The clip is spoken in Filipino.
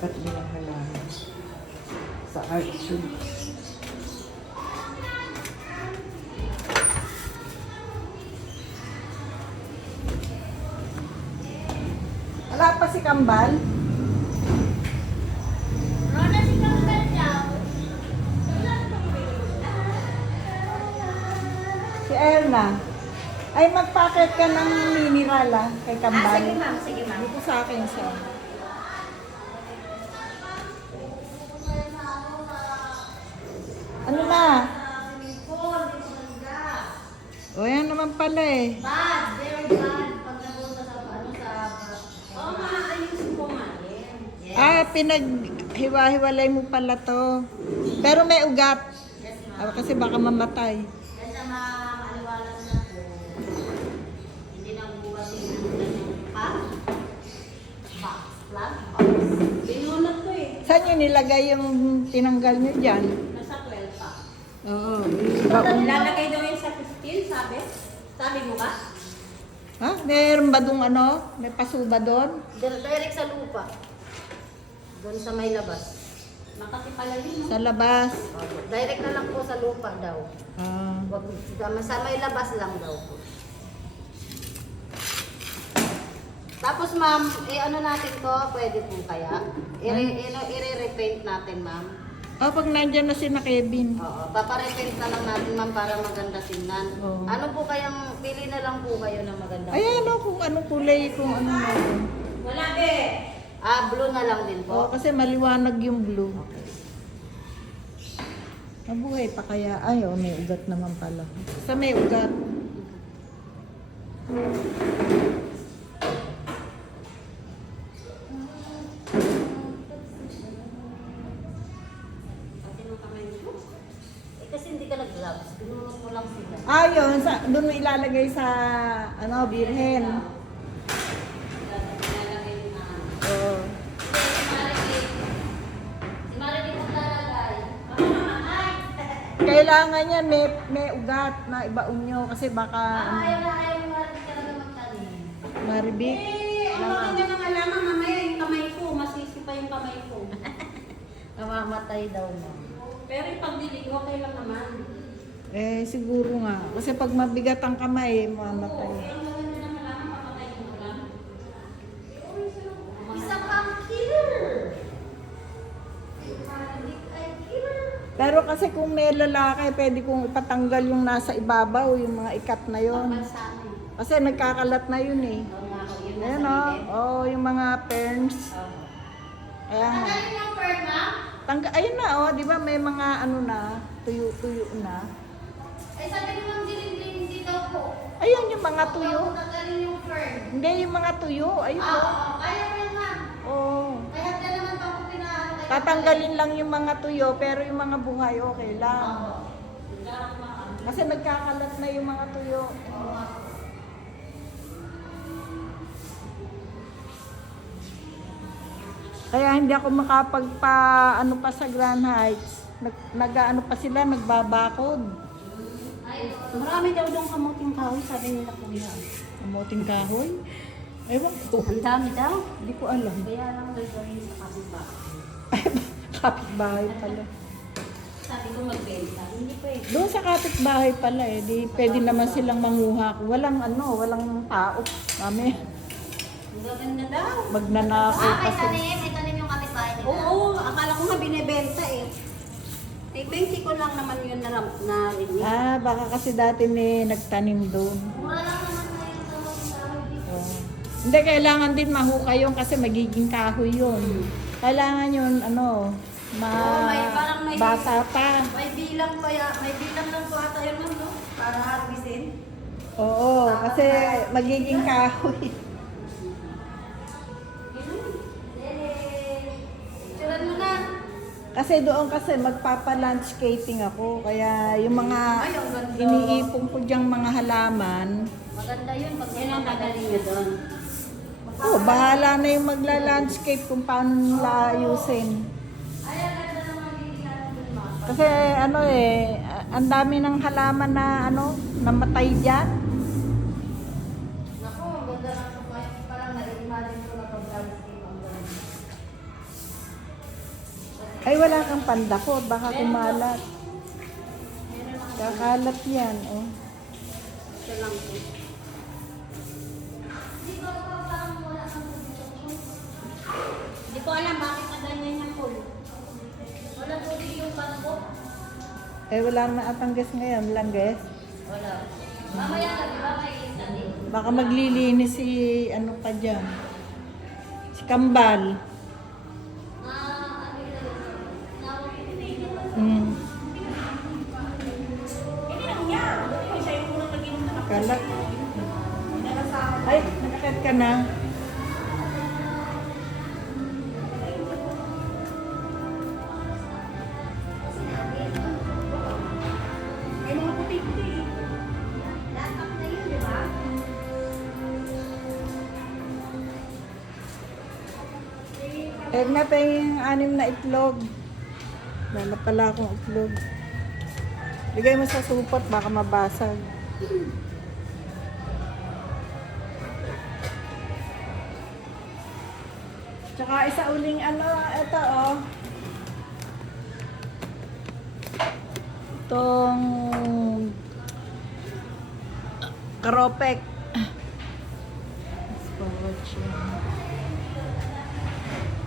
Sikat nilang halaman sa Archie. Wala pa si Kambal? Rona si Kambal daw. Si Erna. Ay, magpacket ka ng mineral kay Kambal. Sige ma'am, sige ma'am. Dito sa akin siya. Ano na? O, yan naman pala eh. Bad, very bad. Pag napunta sa Oo nga, ayusin ko nga. Yes. Ah, pinaghiwa-hiwalay mo pala to. Pero may ugat. Yes Ah, ma'am. kasi baka mamatay. Kasi maaliwalas na po. Hindi na bukas yung pack. Box. Plug box. Binunod ko eh. Saan nyo nilagay yung tinanggal nyo dyan? Nasa 12 pa. Oo. Lalagay daw yung sa 15, sabi? Sabi mo ba? Ha? Meron ba dong ano? May paso ba doon? Direct sa lupa. Doon sa may labas. Makati pala yun, no? Sa labas. Direct na lang po sa lupa daw. Ah. Wag sa may labas lang daw po. Tapos ma'am, ano natin to, pwede po kaya? I-repaint natin ma'am. Oh, pag nandyan na si na Kevin. Oo, paparepaint na lang natin ma'am para maganda tingnan. Oo. Ano po kayang, pili na lang po kayo ng maganda. Ayan o, kung anong kulay, kung ano na. Wala be! Blue na lang din Oh, po. kasi maliwanag yung blue. Mabuhay pa kaya? Ay, oh, may ugat naman pala. Sa may ugat. Pati ng kamay mo. Kasi hindi ka nag-gloves. Binunot mo lang sila. Ayun, doon mo ilalagay sa, ano, birhen. Ilalagay mo na. Oh. Si Maribel mo lalagay. Kailangan yan, may ugat na ibaon nyo kasi baka, Ayaw na ayaw mo Maribel talaga magtanim. maribik. Ang maganda ng alaman, mamaya yung kamay ko, masisi pa yung kamay ko. Namamatay daw mo. Pero yung pagdilig, okay lang naman. Eh, siguro nga. Kasi pag mabigat ang kamay, mamatay. Ang maganda ng alaman, papatay mo lang. Isa kang killer! Maribel ay killer! Pero kasi kung may lalaki, pwede kong ipatanggal yung nasa ibabaw, yung mga ikat na yon. Pagbalsami. Kasi nagkakalat na yun eh. Oo nga, yun Ayan nasa o, bibig. oh, yung mga perms. Ayan. Tanggalin yung fur, ma'am? Ayun na oh, di ba may mga ano na, tuyo-tuyo na. Ay, sabi ni Ma'am Dilin, hindi daw po. Ayun yung mga tuyo. Daw tanggalin yung fur. Hindi, yung mga tuyo. Ayun Oo, oh. kaya mo yan, ma'am. Oh. Kaya na naman pa ako pinaano kayo. Tatanggalin lang yung mga tuyo, pero yung mga buhay okay lang. Oo. Dapat ma'am. Kasi nagkakalat na yung mga tuyo. Oo. Kaya hindi ako makapagpa ano pa sa Grand Heights. Nag-ano pa sila, nagbabakod. Ay, marami daw doon kamuting kahoy, sabi nila kuya. Kamuting kahoy. Ewan ko. Ang dami daw. Hindi ko alam. Kaya lang gagawin sa kapitbahay. Kapitbahay pala. Sabi ko magbenta. Hindi pwede. Doon sa kapitbahay pala eh. Di pwede naman silang manguha. Walang ano, walang tao. Mami, Ang gaganda daw. magnanakaw kasi. May tanim yung kapitbahay nila. Oo, akala ko nga binibenta eh. Eh, 20 ko lang naman yun narinig. Ah, baka kasi dati ni nagtanim doon. Mura lang naman na yung kahoy dito. Oh. Hindi, kailangan din mahukay yun kasi magiging kahoy yun. Kailangan yun, ano, parang may- bata pa. May bilang lang po ata yun ma'am, no? Para harvestin. Oo, kasi magiging kahoy. Picturean mo na. Kasi doon kasi magpapa-landscaping ako. Kaya yung mga Ay, ang ganda. iniipon ko diyang mga halaman, Maganda yun pag yun ang gagaling nyo doon. oh, bahala na yung magla-landscape kung paano nila ayusin. Ay, ang ganda ng magiging natin doon, ma'am. Kasi ano eh, ang dami ng halaman na ano, namatay diyan. Naku, ang ganda ng sumayon. Parang na-imagine ko na pag-landscape ang ganda. Ay, wala kang pandakot. Baka kumalat. Kakalat yan, oh. Ito lang po. Hindi ko alam bakit na ganyan yung pool. Wala tubig yung bangko. Eh, wala na atanggas ngayon. Langges. Wala. Mamaya na, di ba may isa din? Baka maglilinis si ano pa dyan. Si Kambal. Na, ano yun? Na, Hmm. hindi lang niya. Siya yung unang nag-inom na Kalat. Ay, nakakit ka na. May mga puti-puti. Lahat na yun, di ba? Eh, na pa yung 6 na itlog. Wala pala akong itlog. Bigay mo sa supot, baka mabasag. Tsaka isa uling ano, ito oh. Itong karopek.